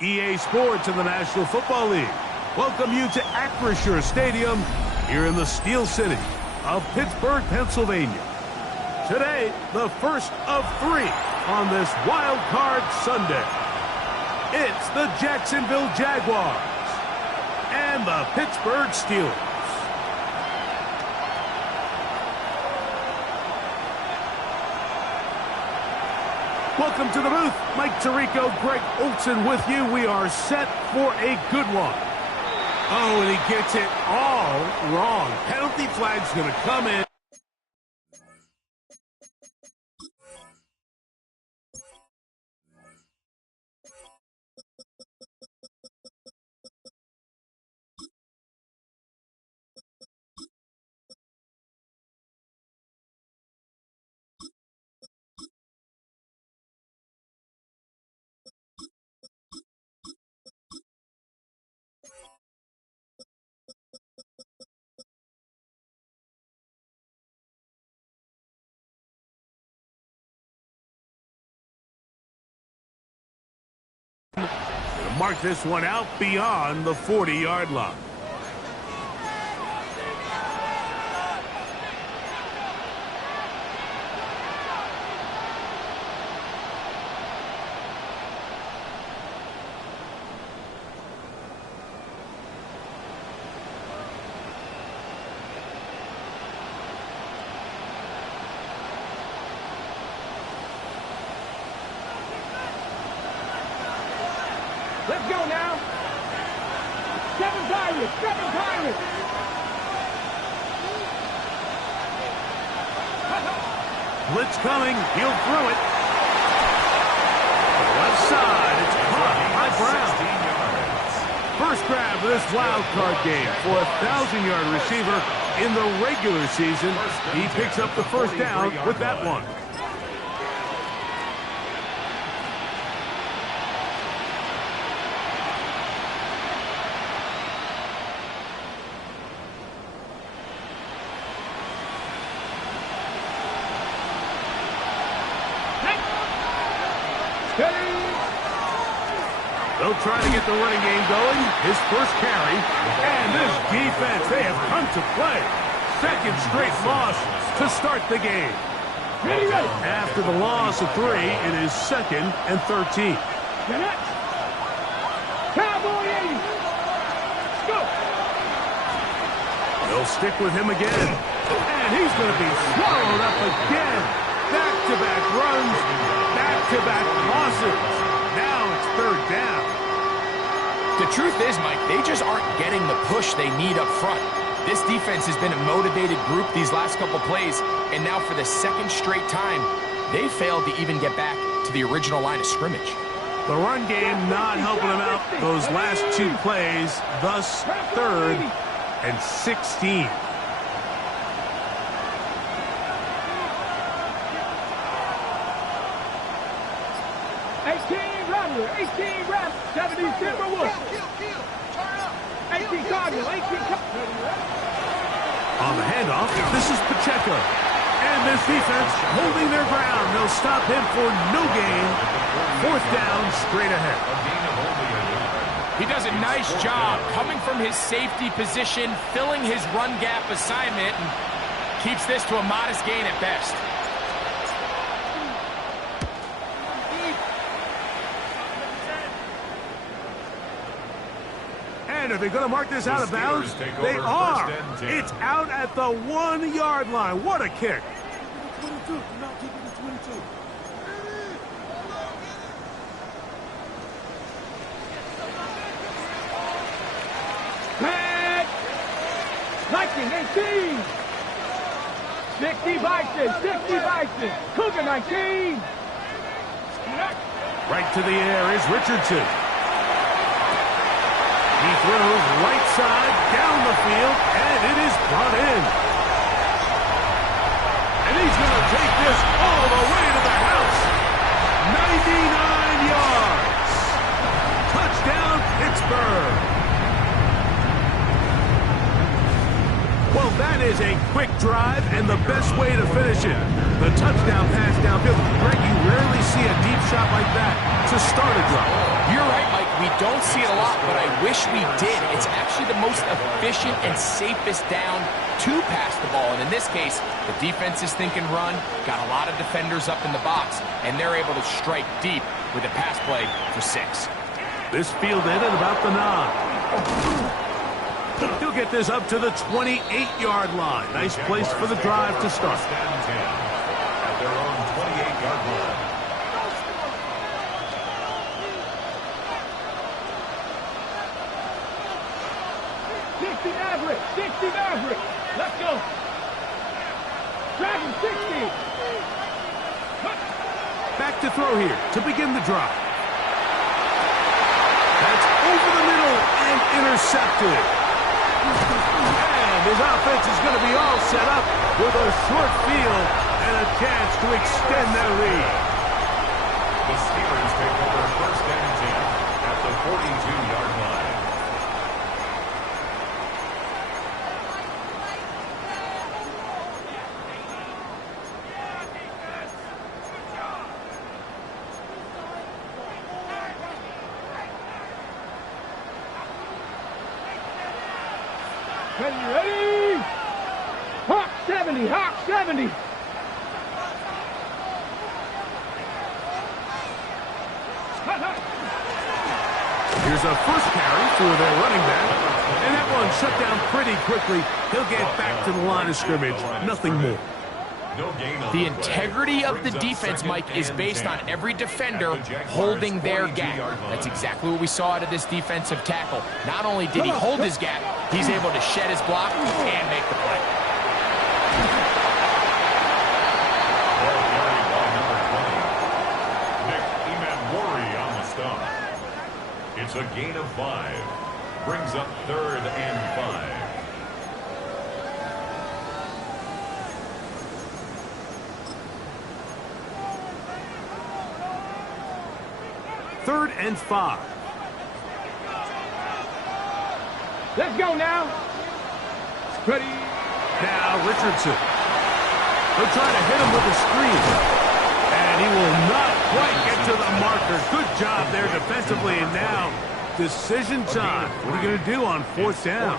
EA Sports and the National Football League welcome you to Acrisure Stadium here in the Steel City of Pittsburgh, Pennsylvania. Today, the first of 3 on this Wild Card Sunday. It's the Jacksonville Jaguars and the Pittsburgh Steelers. Welcome to the booth. Mike Tirico, Greg Olson with you. We are set for a good one. Oh, and he gets it all wrong. Penalty flag's going to come in. Gonna mark this one out beyond the 40-yard line. Let's go now. 7 Pirates, 7 Pirates. Blitz coming. He'll throw it. To the left side. It's caught by Brown. First grab of this wild card game for a 1,000-yard receiver in the regular season. He picks up the first down with that one. They'll try to get the running game going. His first carry. And this defense, they have come to play. Second straight loss to start the game. After the loss of 3, it is 2nd and 13. Cowboy 80. Go. They'll stick with him again. And he's going to be swallowed up again. Back-to-back runs, back-to-back losses. Now it's 3rd down. The truth is, Mike, they just aren't getting the push they need up front. This defense has been a motivated group these last couple plays, and now for the 2nd straight time, they failed to even get back to the original line of scrimmage. The run game not helping them out those last 2 plays, thus 3rd and 16. Rap, 70 Timberwolves. 18 Cardinal, 18 On the handoff, this is Pacheco. And this defense holding their ground. They'll stop him for no gain. 4th down, straight ahead. He does a nice job coming from his safety position, filling his run gap assignment, and keeps this to a modest gain at best. And are they going to mark this out of bounds? They are. It's out at the 1-yard line. What a kick. Viking 18. 60 Bison, 60 Bison. Cougar 19. Right to the air is Richardson. He throws right side down the field, and it is brought in. And he's going to take this all the way to the house. 99 yards. Touchdown, Pittsburgh. Well, that is a quick drive and the best way to finish it. The touchdown pass downfield. Greg, you rarely see a deep shot like that to start a drive. You're right, Mike. We don't see it a lot, but I wish we did. It's actually the most efficient and safest down to pass the ball. And in this case, the defense is thinking run, got a lot of defenders up in the box, and they're able to strike deep with a pass play for 6. This fielded at about the 9. He'll get this up to the 28-yard line. Nice place for the drive to start. At their own 28-yard line. Maverick, 60 Maverick. Let's go. Dragon 60. Back to throw here to begin the drive. That's over the middle and intercepted. And his offense is going to be all set up with a short field and a chance to extend their lead. The Steelers take over first and 10 at the 42-yard line. Ready? Hawk 70, Hawk 70. Here's a first carry for their running back. And that one shut down pretty quickly. He'll get back to the line of scrimmage. Nothing more. The integrity of the defense, Mike, is based on every defender holding their gap. That's exactly what we saw out of this defensive tackle. Not only did he hold his gap, he's able to shed his block and make the play. It's a gain of 5. Brings up 3rd and 5. Third and 5. Let's go now. Ready? Now Richardson. They'll try to hit him with a screen. And he will not quite get to the marker. Good job there defensively. And now, decision time. What are you going to do on 4th down?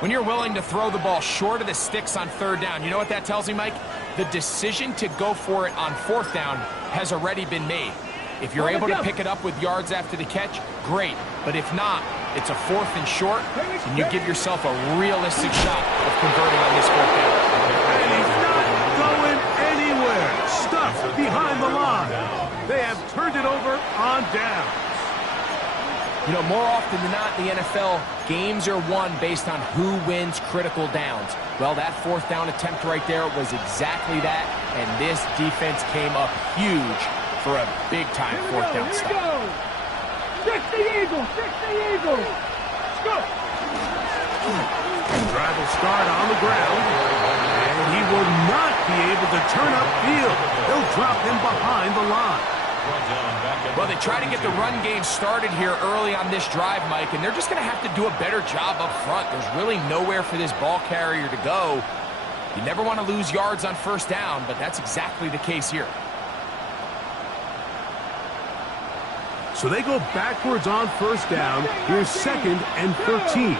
When you're willing to throw the ball short of the sticks on 3rd down, you know what that tells me, Mike? The decision to go for it on 4th down has already been made. If you're able to pick it up with yards after the catch, great. But if not, it's a 4th and short, and you give yourself a realistic shot of converting on this 4th down. And he's not going anywhere. Stuffed behind the line. They have turned it over on downs. You know, more often than not in the NFL, games are won based on who wins critical downs. Well, that 4th down attempt right there was exactly that, and this defense came up huge for a big-time 4th down stop. 60 Eagles, 60 Eagles. Let's go. Drive will start on the ground, and he will not be able to turn upfield. They'll drop him behind the line. Well, they try to get the run game started here early on this drive, Mike, and they're just going to have to do a better job up front. There's really nowhere for this ball carrier to go. You never want to lose yards on 1st down, but that's exactly the case here. So they go backwards on 1st down. Here's 2nd and 13. 19,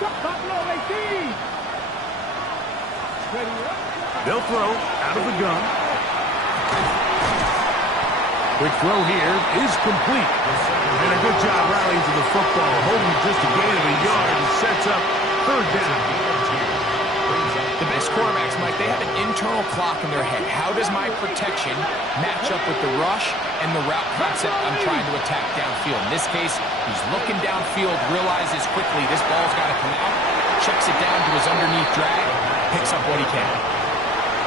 Buffalo 18. They'll throw out of the gun. Quick throw here is complete. And a good job rallying to the football. Holding just a gain of a yard and sets up 3rd down. The best best quarterbacks, Mike, they have an internal clock in their head. How does my protection match up with the rush and the route concept I'm trying to attack downfield? In this case, he's looking downfield, realizes quickly this ball's got to come out, checks it down to his underneath drag, picks up what he can.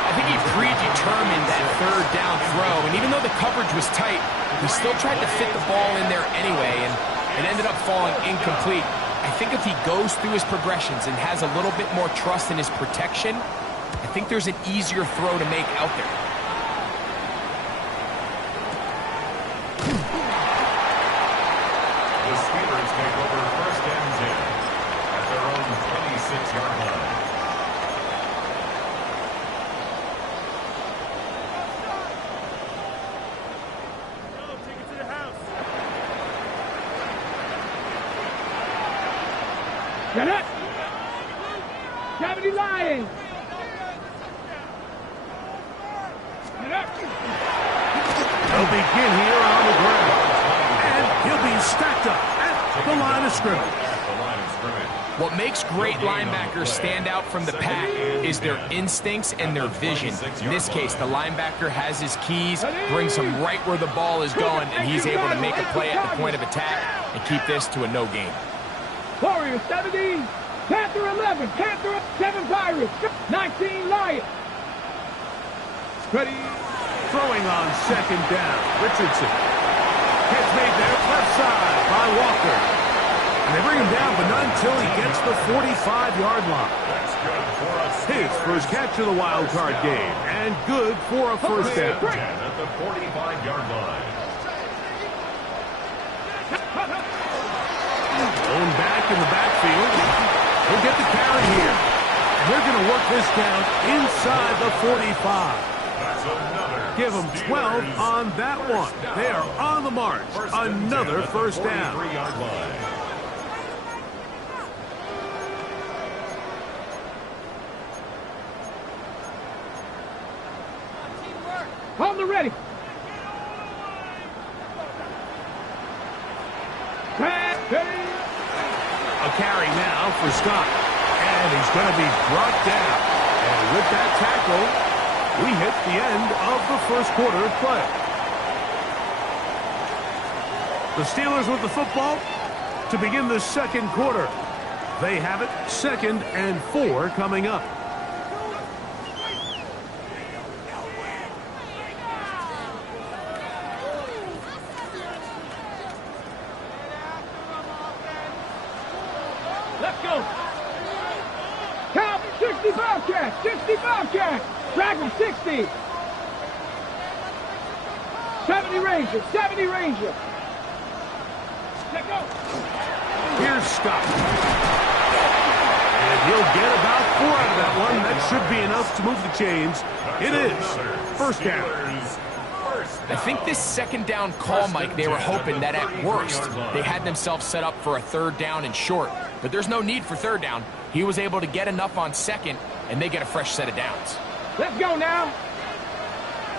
I think he predetermined that third down throw, and even though the coverage was tight, he still tried to fit the ball in there anyway, and it ended up falling incomplete. I think if he goes through his progressions and has a little bit more trust in his protection, I think there's an easier throw to make out there. The Steelers take over first and 10 at their own 26-yard line. Get it! 70 Lions! Get up! They'll begin here on the ground. And he'll be stacked up at the line of scrimmage. What makes great linebackers stand out from the pack is their instincts and their vision. In this case, the linebacker has his keys, brings him right where the ball is going, and he's able to make a play at the point of attack and keep this to a no gain. Warriors 70, Panther 11, Panther 7 Pirates, 19 Lions. Ready? Throwing on second down. Richardson. Catch made there, left side by Walker. And they bring him down, but not until he gets the 45-yard line. His first catch of the wild card game, and good for a first down. At the 45-yard line. Going back in the backfield. He'll get the carry here. And they're going to work this down inside the 45. Give them 12 on that one. They are on the march. Another first down. On the ready. A carry now for Scott. And he's going to be brought down. And with that tackle, we hit the end of the first quarter of play. The Steelers with the football to begin the second quarter. They have it 2nd and 4 coming up. Let's go. Count 60 Bobcats, 60 Bobcats. Drag him 60. 70 Rangers, 70 Rangers. Let go. Here's Scott. And he'll get about 4 out of that one. That should be enough to move the chains. It is first down. I think this second down call, Mike, they were hoping that at worst they had themselves set up for a third down and short. But there's no need for third down. He was able to get enough on second, and they get a fresh set of downs. Let's go now.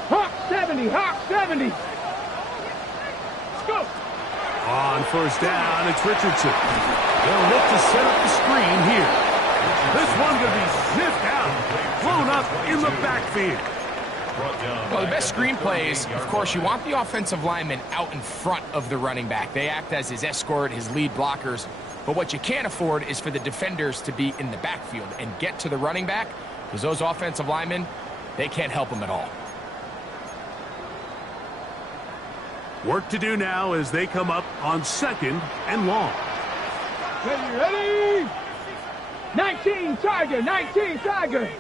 Hawk 70, Hawk 70. Let's go. On first down, it's Richardson. They'll look to set up the screen here. This one going to be sniffed out, blown up in the backfield. Well, the best screenplay is, of course, you want the offensive lineman out in front of the running back. They act as his escort, his lead blockers. But what you can't afford is for the defenders to be in the backfield and get to the running back, because those offensive linemen, they can't help him at all. Work to do now as they come up on 2nd and long. Ready? 19 Tiger, 19 Tiger.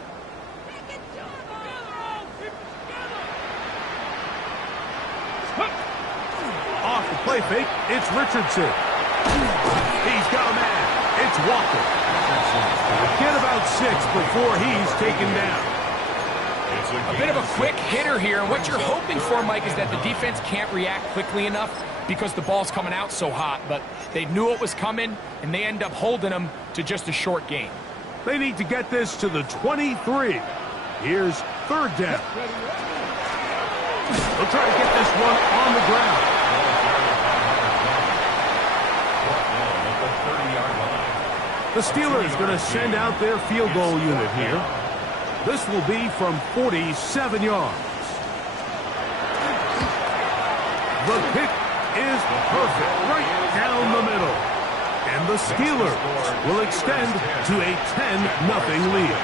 Off the play fake, it's Richardson. He's got a man. It's Walker. Get about 6 before he's taken down. A bit of a quick hitter here, and what you're hoping for, Mike, is that the defense can't react quickly enough because the ball's coming out so hot, but they knew it was coming, and they end up holding them to just a short gain. They need to get this to the 23. Here's third down. They'll try to get this one on the ground. The Steelers going to send out their field goal unit here. This will be from 47 yards. The kick is perfect, right down the middle. And the Steelers will extend to a 10-0 lead.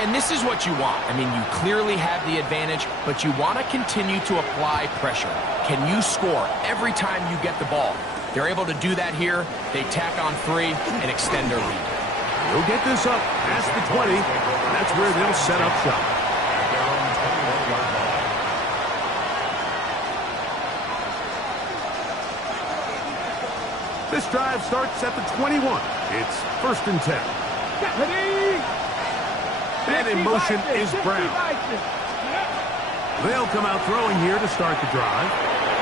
And this is what you want. I mean, you clearly have the advantage, but you want to continue to apply pressure. Can you score every time you get the ball? They're able to do that here. They tack on 3 and extend their lead. They'll get this up past the 20. That's where they'll set up shop. This drive starts at the 21. It's 1st and 10. And in motion is Brown. They'll come out throwing here to start the drive.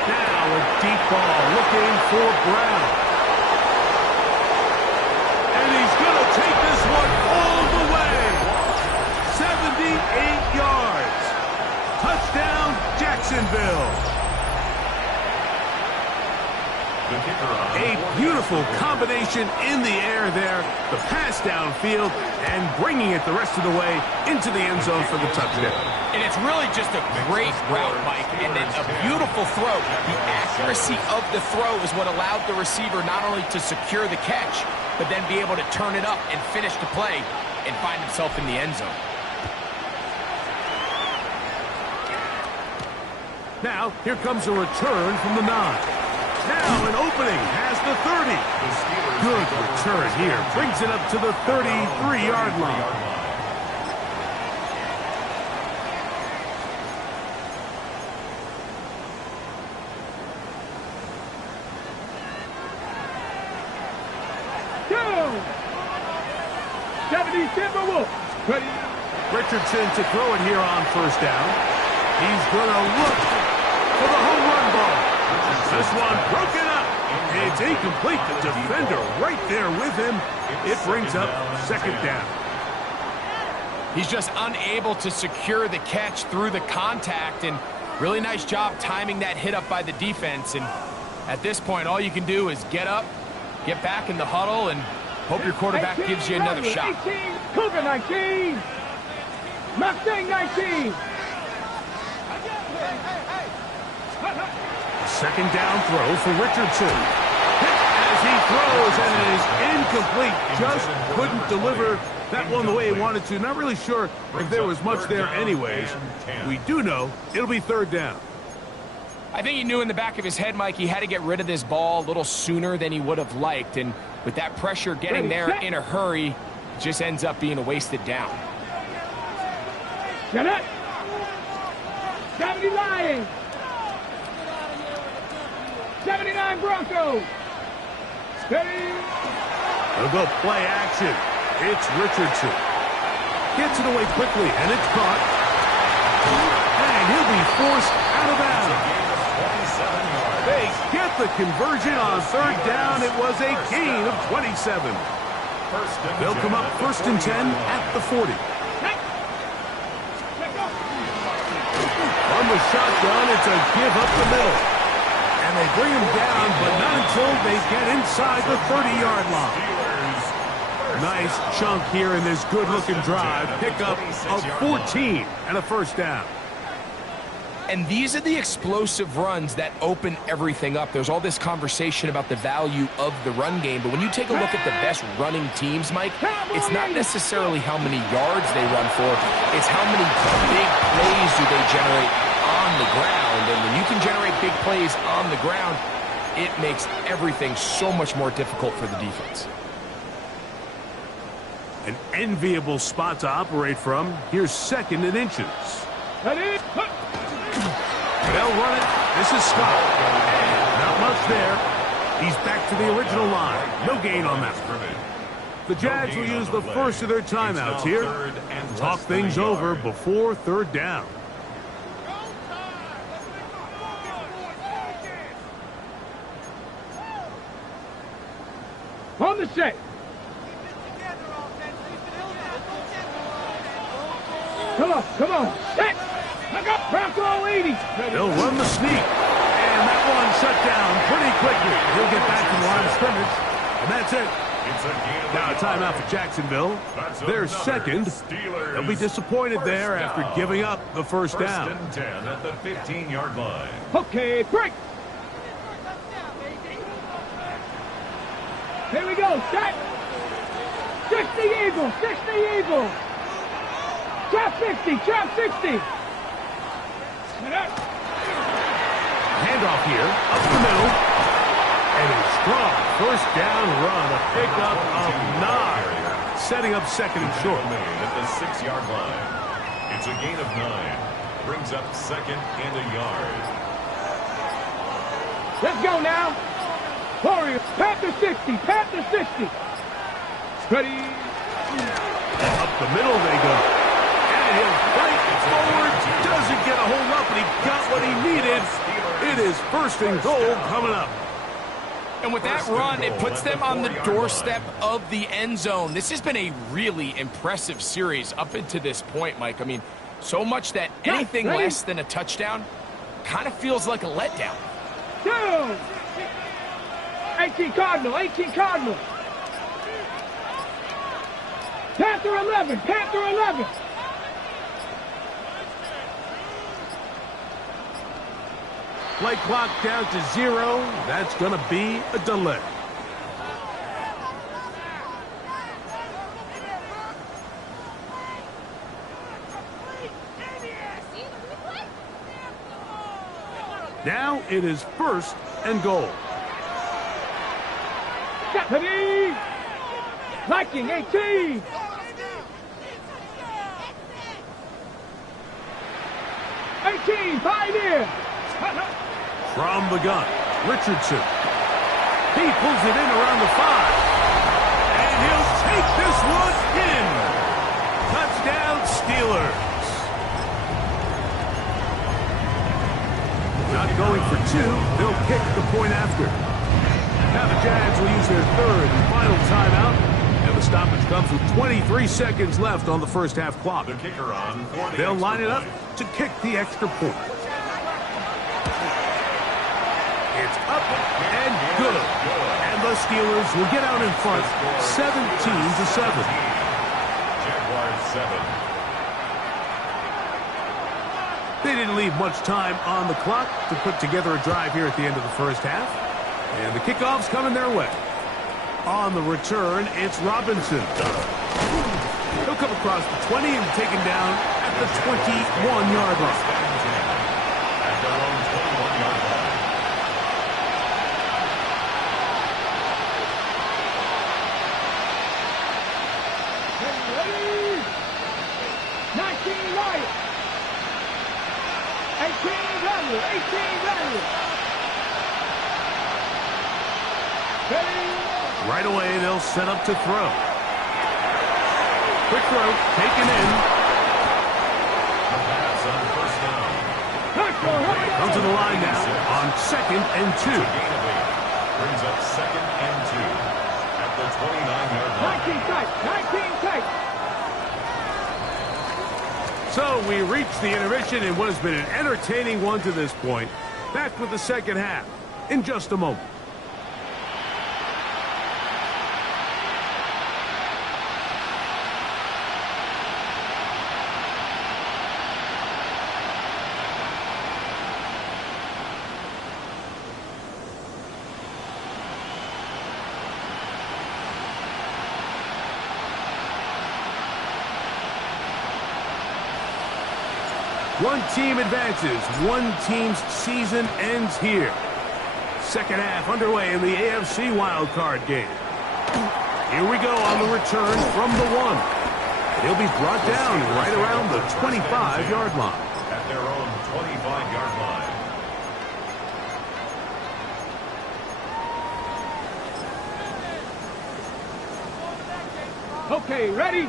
Now a deep ball looking for Brown. And he's going to take this one all the way. 78 yards. Touchdown, Jacksonville. A beautiful combination in the air there. The pass downfield and bringing it the rest of the way into the end zone for the touchdown. And it's really just a great route, Mike, and then a beautiful throw. The accuracy of the throw is what allowed the receiver not only to secure the catch, but then be able to turn it up and finish the play and find himself in the end zone. Now, here comes a return from the 9. Now an opening has the 30. Good return here. Brings it up to the 33-yard line. Go! 70 Timberwolves. Ready? Richardson to throw it here on 1st down. He's going to look for the home run ball. This one broken up. It's incomplete. The defender right there with him. It brings up 2nd down. He's just unable to secure the catch through the contact, and really nice job timing that hit up by the defense. And at this point, all you can do is get up, get back in the huddle, and hope your quarterback gives you another shot. 18, Cougar 19. Mustang 19. 2nd down throw for Richardson. Hit as he throws, and it is incomplete. Just couldn't deliver that one the way he wanted to. Not really sure if there was much there anyways. We do know it'll be 3rd down. I think he knew in the back of his head, Mike, he had to get rid of this ball a little sooner than he would have liked. And with that pressure getting there in a hurry, it just ends up being a wasted down. Get it. 70 Lions. 79 Broncos. Steady. They'll go play action. It's Richardson. Gets it away quickly, and it's caught. And he'll be forced out of bounds. They get the conversion on 3rd down. It was a gain of 27. They'll come up 1st and 10 at the 40. From the shotgun, it's a give up the middle. And they bring him down, but not until they get inside the 30-yard line. Nice chunk here in this good-looking drive. Pickup of 14 and a 1st down. And these are the explosive runs that open everything up. There's all this conversation about the value of the run game, but when you take a look at the best running teams, Mike, it's not necessarily how many yards they run for. It's how many big plays do they generate on the ground. And when you can generate big plays on the ground, it makes everything so much more difficult for the defense. An enviable spot to operate from. Here's 2nd and inches. They'll run it. This is Scott. Not much there. He's back to the original line. No gain on that. The Jags will use the first of their timeouts here. Talk things over before 3rd down. On the set. Come on. Set. Look up. Bronco 80. They'll run the sneak. And that one shut down pretty quickly. He'll get back to the line of scrimmage. And that's it. It's a gain of Now a timeout for Jacksonville. Their second. They'll be disappointed there after giving up the first down. First and 10 at the 15-yard line. Okay, break. Here we go, set. 60 Eagles, 60 Eagles. Trap 60, trap 60. Handoff here, up the middle. And a strong first down run, a pickup of 9. Setting up second and short. At the 6-yard line. It's a gain of 9. Brings up second and a yard. Let's go now. Warriors, Panther 60, Panther 60. Ready. Up the middle they go. And he'll fight forward. Doesn't get a hold up, and he got what he needed. It is first and goal coming up. And with that run, it puts them on the doorstep of the end zone. This has been a really impressive series up until this point, Mike. I mean, so much that anything less than a touchdown kind of feels like a letdown. 18 Cardinal, 18 Cardinal. Panther 11, Panther 11. Play clock down to 0. That's going to be a delay. Now it is first and goal. Ready. Viking 18. Pioneer. From the gun, Richardson. He pulls it in around the 5. And he'll take this one in. Touchdown, Steelers. Not going for 2. They'll kick the point after. Now the Jags will use their third and final timeout. And the stoppage comes with 23 seconds left on the first half clock. The kicker on for the They'll line it extra up point. to kick the extra point. It's up and good. And the Steelers will get out in front 17-7. Jaguars 7. They didn't leave much time on the clock to put together a drive here at the end of the first half. And the kickoff's coming their way. On the return, it's Robinson. He'll come across the 20 and taken down at the 21-yard line. At their own 21-yard line. Ready. 19 Lions. 18 Rebel, 18 Rebel. Ready. Right away, they'll set up to throw. Quick throw, taken in. The pass on first down. Comes to the line now on 2nd and 2. Gain of 8. Brings up 2nd and 2. At the 29-yard line. 19 tight, 19 tight. So we reach the intermission in what has been an entertaining one to this point. Back with the second half in just a moment. One team advances. One team's season ends here. Second half underway in the AFC wildcard game. Here we go on the return from the 1. He'll be brought down right around the 25-yard line. At their own 25-yard line. Okay, ready?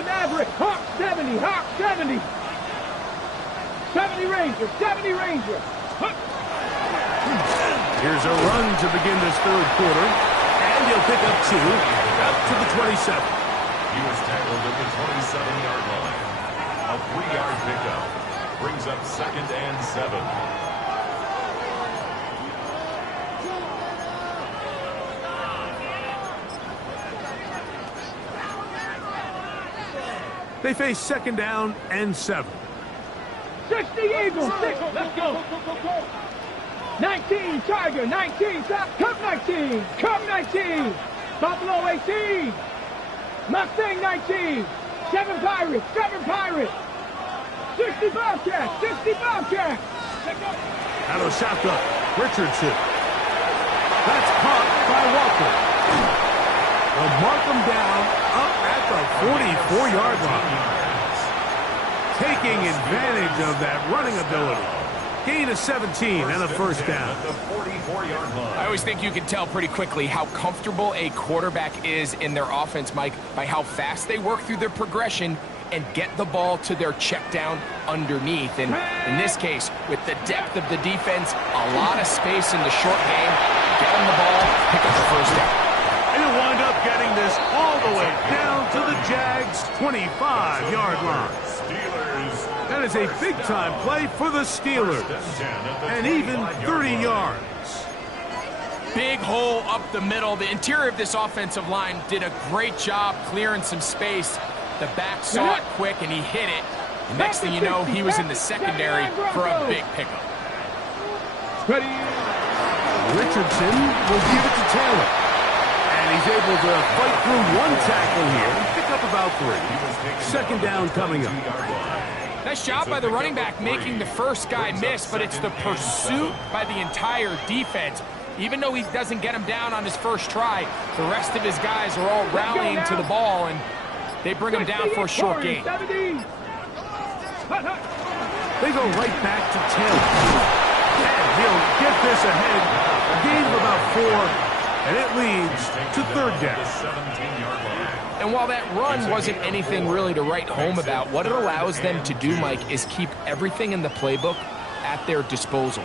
Maverick, Hawk 70, Hawk 70. 70 Rangers, 70 Rangers. Here's a run to begin this third quarter. And he'll pick up 2 out to the 27. He was tackled at the 27-yard line. A 3-yard pickup. Brings up 2nd and 7. They face second down and 7. 60 Eagles, 6, let's go. 19 Tiger, 19, come 19, come 19. Buffalo 18, Mustang 19, 7 Pirates, 7 Pirates. 60 Bobcats, 60 Bobcats. Out of shotgun, Richardson. That's caught by Walker. They'll mark him down up at the 44-yard line. Taking advantage of that running ability. Gain of 17 and a first down. I always think you can tell pretty quickly how comfortable a quarterback is in their offense, Mike, by how fast they work through their progression and get the ball to their check down underneath. And in this case, with the depth of the defense, a lot of space in the short game, get them the ball, pick up the first down. And he'll wind up getting this all the way down to the Jags' 25-yard line. That is a big-time play for the Steelers. And even 30 yards. Big hole up the middle. The interior of this offensive line did a great job clearing some space. The back saw it quick, and he hit it. The next thing you know, he was in the secondary for a big pickup. Ready. Richardson will give it to Taylor. And he's able to fight through one tackle here and pick up about 3. Second down coming up. Nice job by the running back making the first guy miss, but it's the pursuit by the entire defense. Even though he doesn't get him down on his first try, the rest of his guys are all rallying to the ball, and they bring him down for a short gain. They go right back to Taylor. And he'll get this ahead. A gain of about 4, and it leads to third down. And while that run wasn't anything really to write home about, what it allows them to do, Mike, is keep everything in the playbook at their disposal.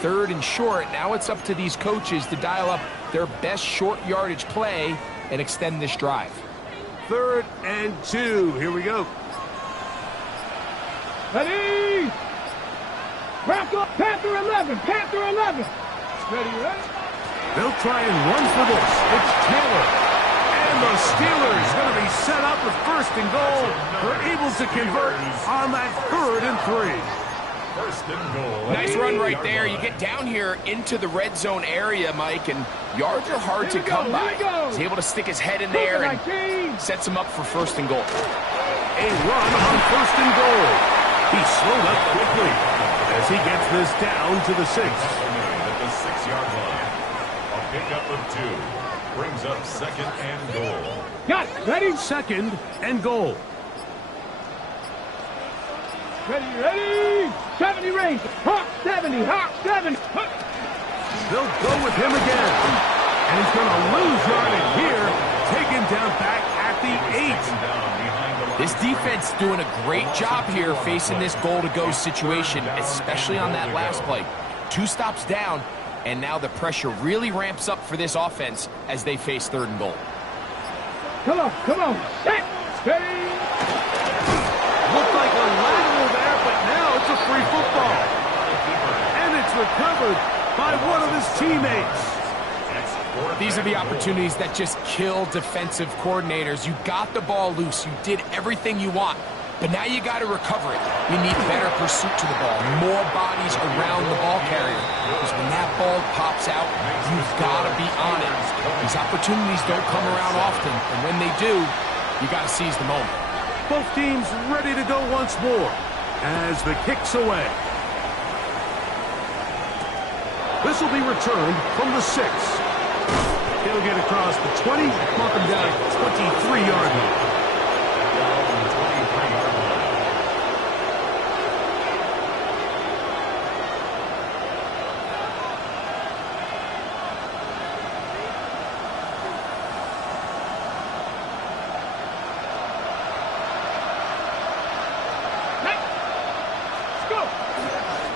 Third and short, now it's up to these coaches to dial up their best short yardage play and extend this drive. 3rd and 2. Here we go. Ready. Bronco, Panther 11, Panther 11. Ready. They'll try and run for this. It's Taylor. And the Steelers going to be set up with 1st and goal. They're able to convert on that 3rd and 3. 1st and goal. Nice run right there. You get down here into the red zone area, Mike, and yards are hard to come by. He's able to stick his head in there and sets him up for 1st and goal. A run on 1st and goal. He slowed up quickly as he gets this down to the 6. At the 6-yard line. A pickup of 2. Brings up 2nd and goal. Got it. Ready. 2nd and goal. Ready. 70 range. Hawk 70. Hawk 70. They'll go with him again. And he's going to lose yardage here. Taken down back at the 8. This defense doing a great job here facing this goal-to-go situation, especially on that last play. 2 stops down, and now the pressure really ramps up for this offense as they face 3rd and goal. Come on. Set. Ready. Looked like a lateral there, but now it's a free football. And it's recovered by one of his teammates. These are the opportunities that just kill defensive coordinators. You got the ball loose. You did everything you want. But now you got to recover it. You need better pursuit to the ball, more bodies around the ball carrier. Because when that ball pops out, you've got to be on it. These opportunities don't come around often, and when they do, you got to seize the moment. Both teams ready to go once more as the kick's away. This will be returned from the 6. He'll get across the 20, mark him down at 23-yard line.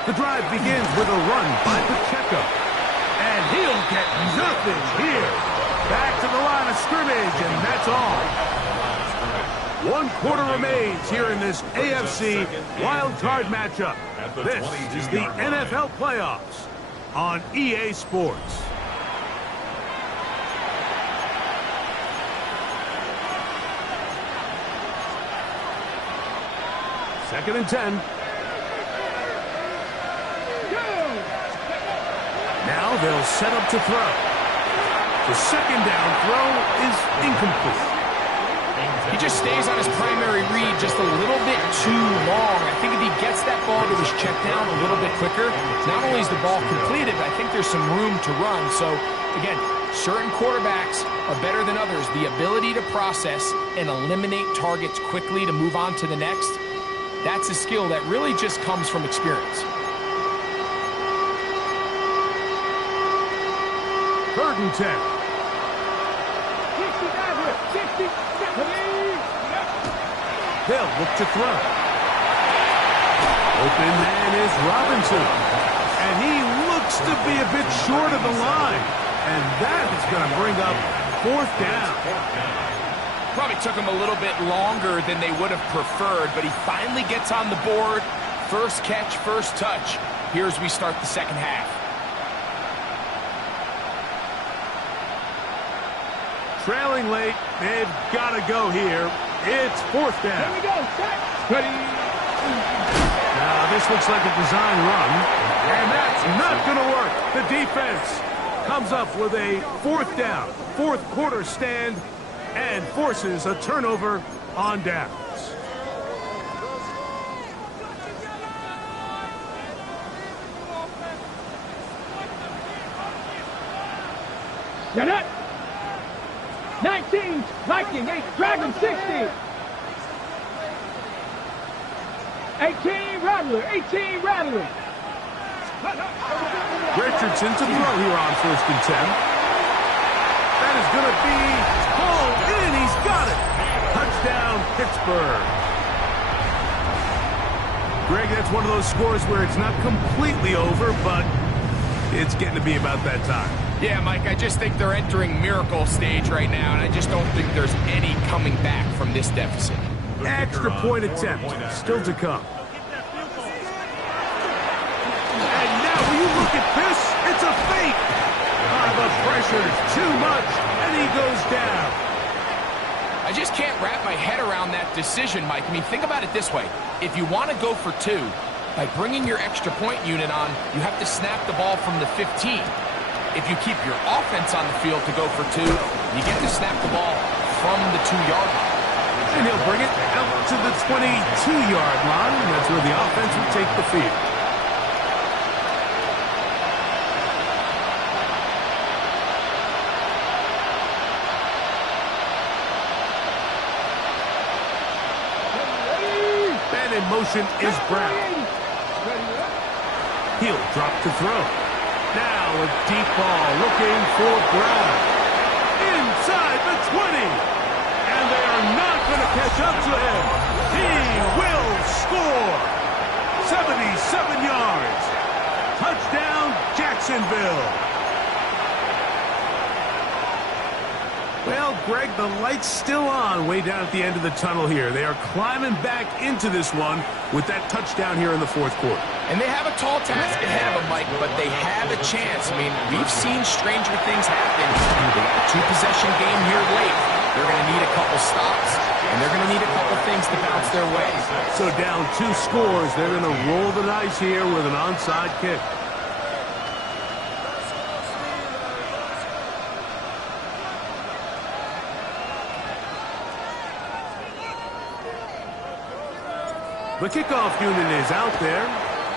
The drive begins with a run by Pacheco. And he'll get nothing here. Back to the line of scrimmage, and that's all. 1 quarter remains here in this AFC wild card matchup. This is the NFL playoffs on EA Sports. 2nd and 10. Now they'll set up to throw. The 2nd down throw is incomplete. He just stays on his primary read just a little bit too long. I think if he gets that ball to his check down a little bit quicker, not only is the ball completed, but I think there's some room to run. So, again, certain quarterbacks are better than others. The ability to process and eliminate targets quickly to move on to the next, that's a skill that really just comes from experience. 3rd and 10. 60. They'll look to throw. Open man is Robinson. And he looks to be a bit short of the line. And that is going to bring up 4th down. Probably took him a little bit longer than they would have preferred, but he finally gets on the board. First catch, first touch. Here as we start the 2nd half. Trailing late, they've got to go here. It's 4th down. Here we go, set. Ready. Now, this looks like a design run, and that's not going to work. The defense comes up with a 4th down, 4th quarter stand, and forces a turnover on downs. Set up. 19, Viking, 8, Dragon 60. 18, Rattler, 18, Rattler. Richardson to throw here on 1st and 10. That is going to be pulled in. He's got it. Touchdown, Pittsburgh. Greg, that's one of those scores where it's not completely over, but it's getting to be about that time. Yeah, Mike, I just think they're entering miracle stage right now, and I just don't think there's any coming back from this deficit. Extra point attempt still to come. And now, will you look at this? It's a fake. The pressure's too much, and he goes down. I just can't wrap my head around that decision, Mike. I mean, think about it this way. If you want to go for 2, by bringing your extra point unit on, you have to snap the ball from the 15. If you keep your offense on the field to go for 2, you get to snap the ball from the 2-yard line. And he'll bring it out to the 22-yard line. That's where the offense will take the field. And in motion is Brown. He'll drop to throw. Now a deep ball looking for Brown. Inside the 20. And they are not going to catch up to him. He will score. 77 yards. Touchdown, Jacksonville. Well, Greg, the light's still on way down at the end of the tunnel here. They are climbing back into this one with that touchdown here in the 4th quarter. And they have a tall task ahead of them, Mike, but they have a chance. I mean, we've seen stranger things happen. They got a 2-possession game here late. They're going to need a couple stops, and they're going to need a couple things to bounce their way. So down 2 scores, they're going to roll the dice here with an onside kick. The kickoff unit is out there,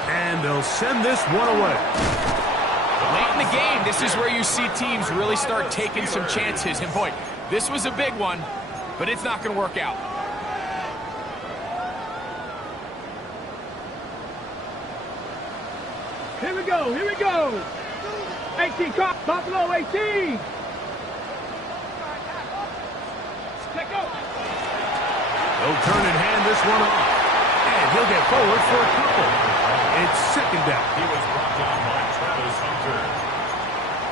and they'll send this one away. Late in the game, this is where you see teams really start taking some chances. And boy, this was a big one, but it's not going to work out. Here we go, here we go. 18, Buffalo 18. They'll turn and hand this one off. And he'll get forward for a couple. It's 2nd down. He was brought down by Travis Hunter.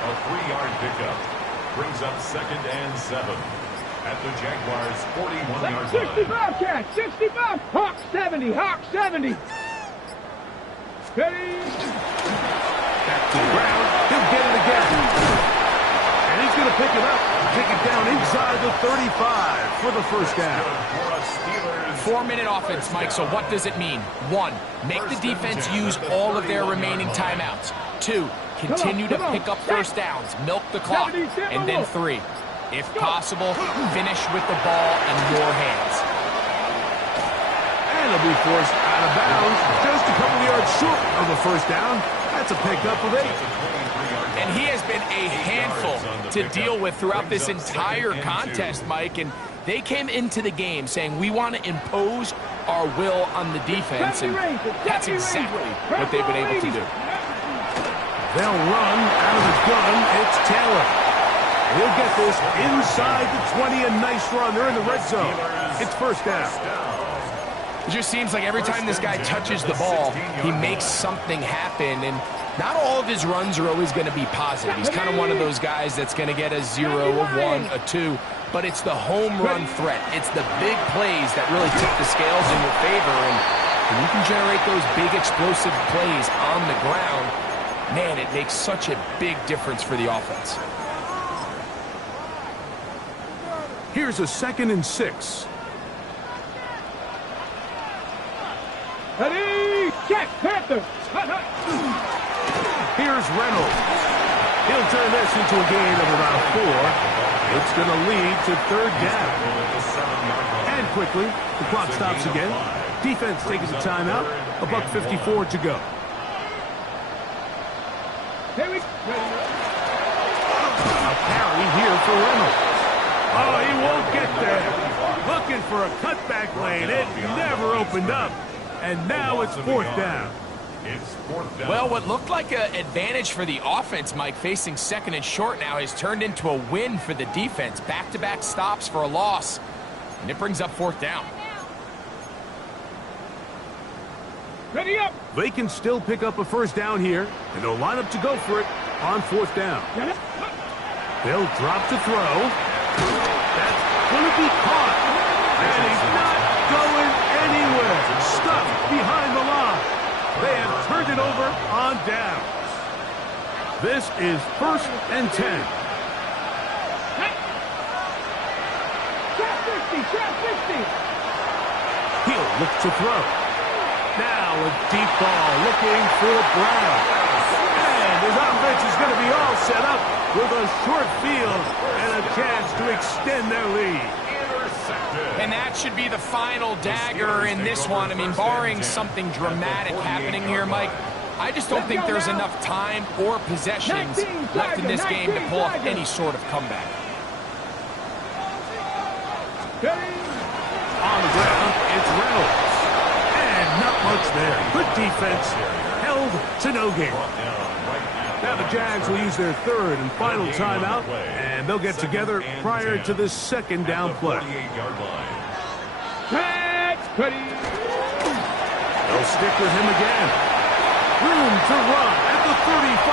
A 3-yard pickup brings up 2nd and 7 at the Jaguars' 41-yard line. 65 catch, 65. Hawk 70, Hawk 70. Ready? Back to the ground. He'll get it again. And he's going to pick it up. Take it down inside inside the 35 for the first down. 4-minute offense, Mike, so what does it mean? 1, make the defense use all of their remaining timeouts. 2, continue to pick up first downs, milk the clock. And then 3, if possible, finish with the ball in your hands. And it'll be forced out of bounds, just a couple yards short of the first down. That's a pickup of 8. And he has been a handful to deal with throughout this entire contest, Mike. And they came into the game saying, we want to impose our will on the defense. And that's exactly what they've been able to do. They'll run out of the gun. It's Taylor. He'll get this inside the 20. A nice run. They're in the red zone. It's first down. It just seems like every time this guy touches the ball, he makes something happen. And not all of his runs are always going to be positive. He's kind of one of those guys that's going to get a 0, a 1, a 2. But it's the home run threat. It's the big plays that really tip the scales in your favor. And when you can generate those big explosive plays on the ground, man, it makes such a big difference for the offense. Here's a 2nd and 6. Ready, check, Panthers. Here's Reynolds. He'll turn this into a gain of about 4. It's going to lead to 3rd down. And quickly, the clock stops again. Defense taking the timeout. $1:54 to go. A carry here for Reynolds. Oh, he won't get there. Looking for a cutback lane. It never opened up. And now it's 4th down. Well, what looked like an advantage for the offense, Mike, facing 2nd and short now, has turned into a win for the defense. Back-to-back stops for a loss. And it brings up 4th down. Ready up. They can still pick up a first down here, and they'll line up to go for it on 4th down. They'll drop to throw. That's going to be caught. And he's not going anywhere. Stuck behind the line. They have turned it over on downs. This is 1st and 10. Trap 50, trap 50. He'll look to throw. Now a deep ball looking for the Browns. And his offense is going to be all set up with a short field and a chance to extend their lead. And that should be the final dagger in this one. I mean, barring something dramatic happening here, Mike, I just don't think there's enough time or possessions left in this game to pull off any sort of comeback. On the ground, it's Reynolds. And not much there. Good defense. Held to no gain. Now the Jags will use their 3rd and final timeout, and they'll get together prior to the 2nd down play. That's pretty. They'll stick with him again. Room to run at the 35.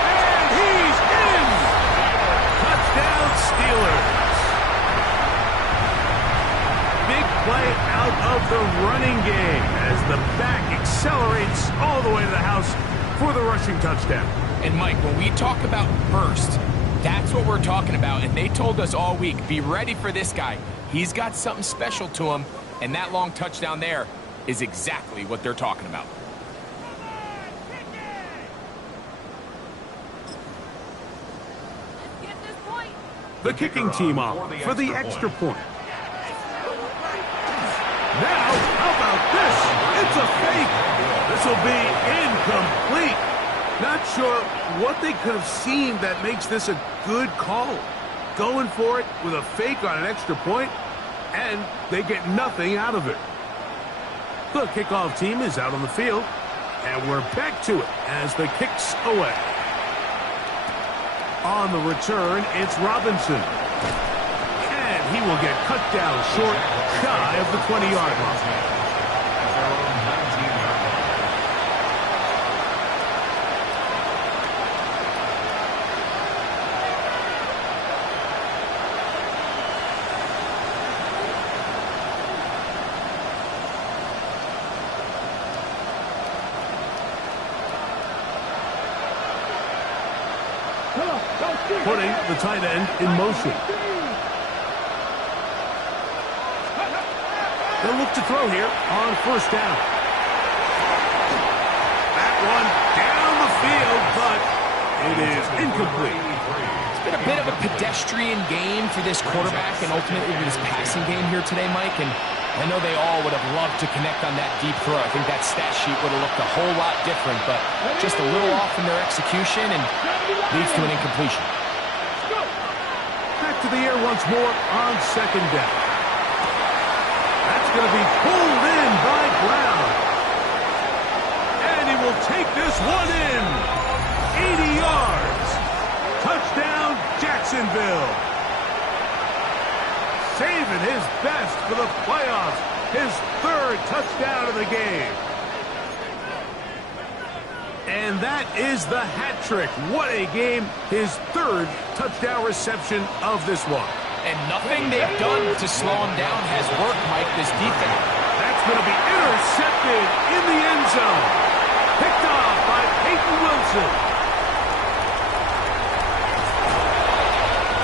And he's in! Touchdown Steelers. Big play out of the running game as the back accelerates all the way to the house for the rushing touchdown. And Mike, when we talk about burst, that's what we're talking about. And they told us all week, be ready for this guy. He's got something special to him, and that long touchdown there is exactly what they're talking about. The kicking team off for the extra point. Now, how about this? It's a fake. This will be incomplete. Not sure what they could have seen that makes this a good call. Going for it with a fake on an extra point, and they get nothing out of it. The kickoff team is out on the field, and we're back to it as the kick's away. On the return, it's Robinson. And he will get cut down short, shy of the 20-yard line. putting the tight end in motion. They'll look to throw here on first down. That one down the field, but it is incomplete. It's been a bit of a pedestrian game for this quarterback and ultimately this passing game here today, Mike. And I know they all would have loved to connect on that deep throw. I think that stat sheet would have looked a whole lot different, but just a little off in their execution and leads to an incompletion. Back to the air once more on second down. That's going to be pulled in by Brown. And he will take this one in. 80 yards. Touchdown, Jacksonville. Saving his best for the playoffs. His third touchdown of the game. And that is the hat trick. What a game. His third touchdown reception of this one. And nothing they've done to slow him down has worked, Mike, this defense. That's going to be intercepted in the end zone. Picked off by Peyton Wilson.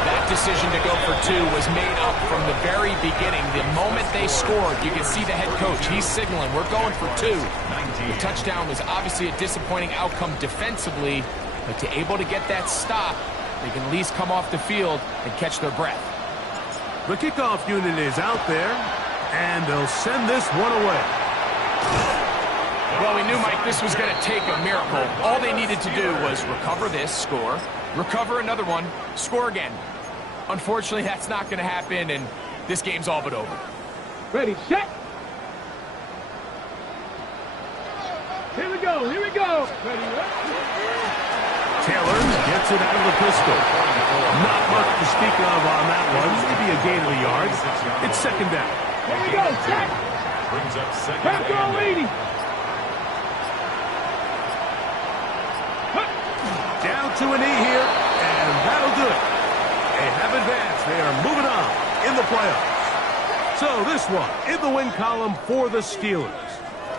That decision to go for two was made up from the very beginning. The moment they scored, you can see the head coach. He's signaling, we're going for two. The touchdown was obviously a disappointing outcome defensively, but to able to get that stop, they can at least come off the field and catch their breath. The kickoff unit is out there, and they'll send this one away. Well, we knew, Mike, this was going to take a miracle. All they needed to do was recover this, score, recover another one, score again. Unfortunately, that's not going to happen, and this game's all but over. Ready, set. Here we go, here we go. Ready, Taylor gets it out of the pistol. Not much to speak of on that one. Maybe a gain of the yards. It's second down. Here we go, set. Brings up second Back on and 80. Down to a knee here, and that'll do it. They have advanced. They are moving on in the playoffs. So this one in the win column for the Steelers.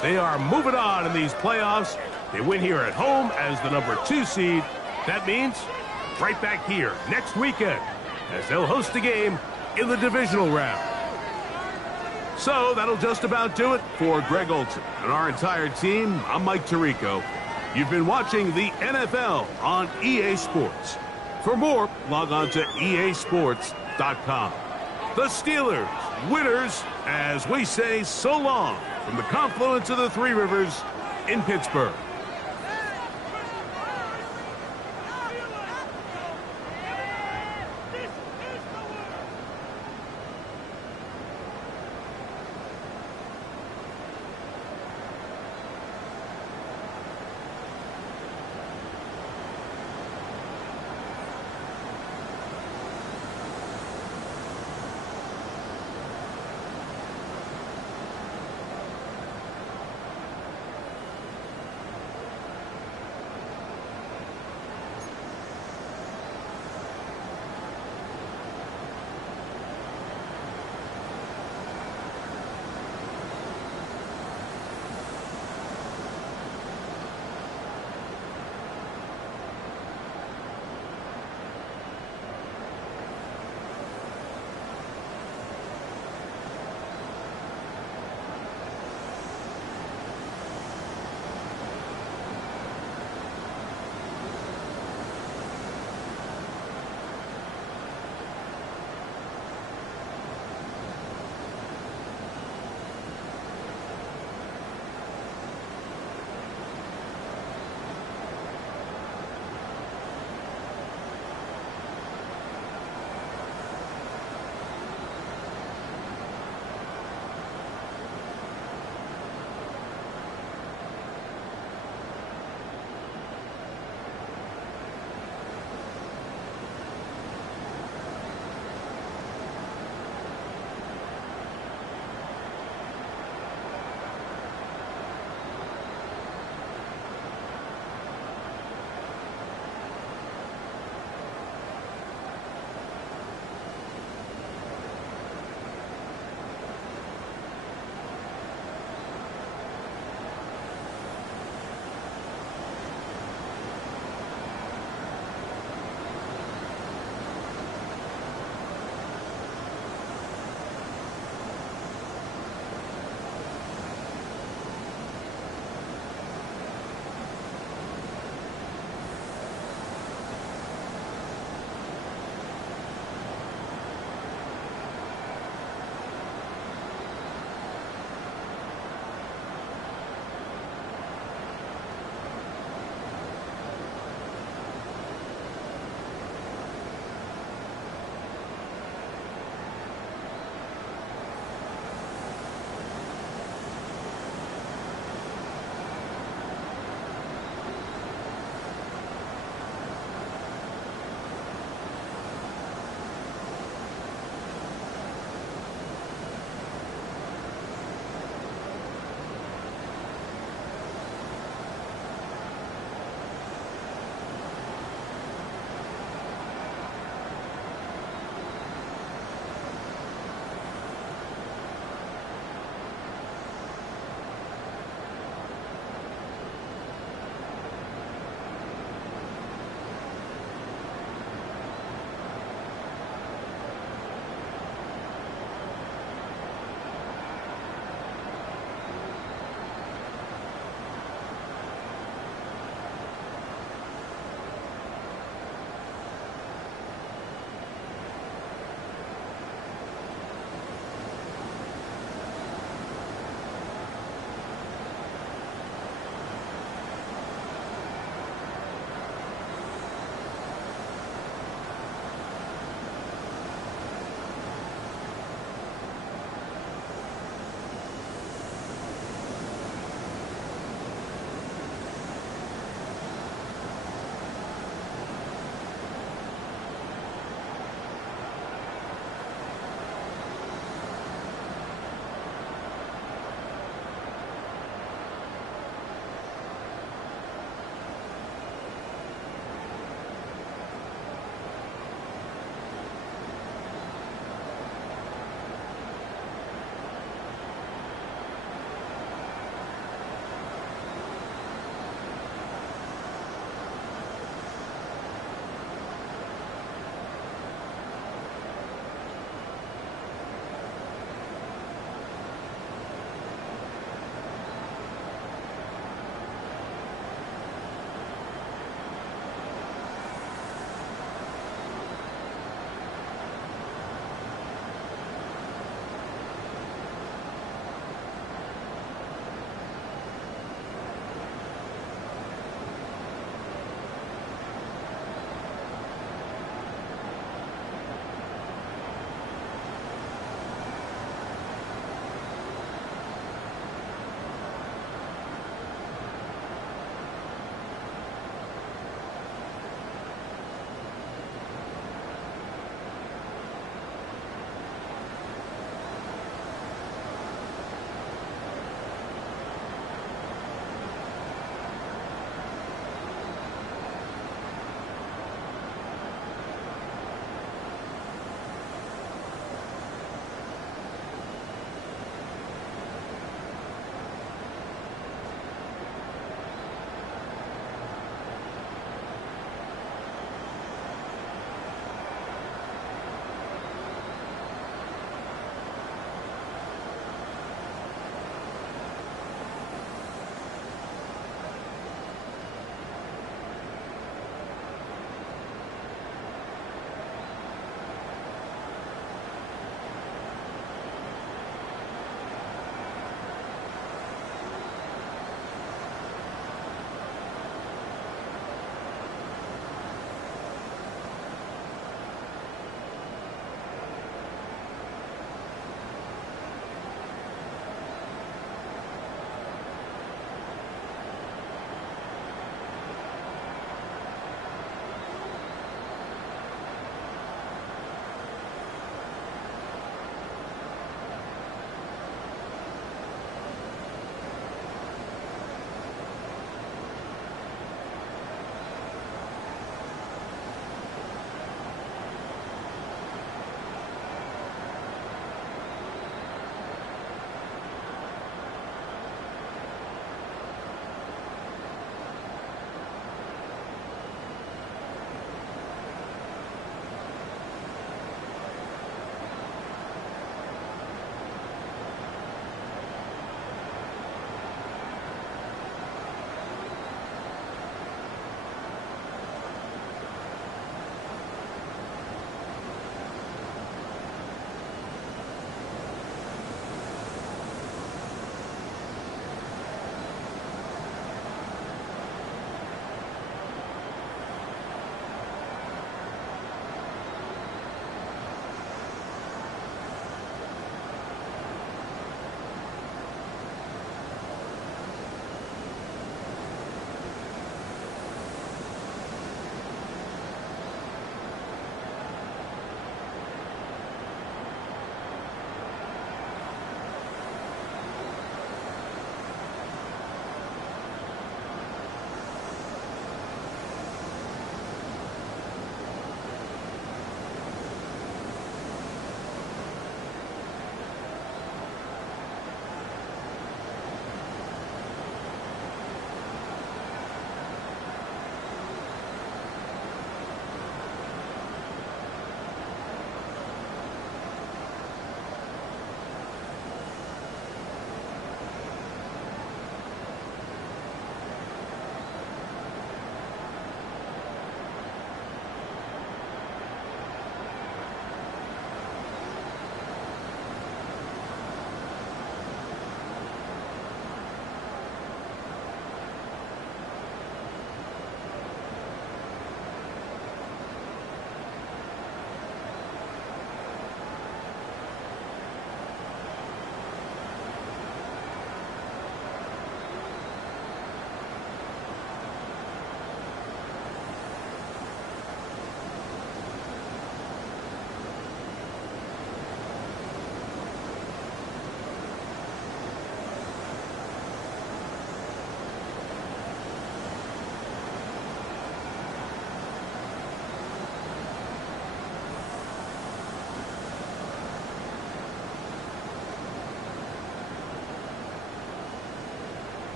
They are moving on in these playoffs. They win here at home as the number 2 seed. That means right back here next weekend as they'll host a game in the divisional round. So that'll just about do it for Greg Olsen and our entire team. I'm Mike Tirico. You've been watching the NFL on EA Sports. For more, log on to easports.com. The Steelers, winners, as we say so long from the confluence of the Three Rivers in Pittsburgh.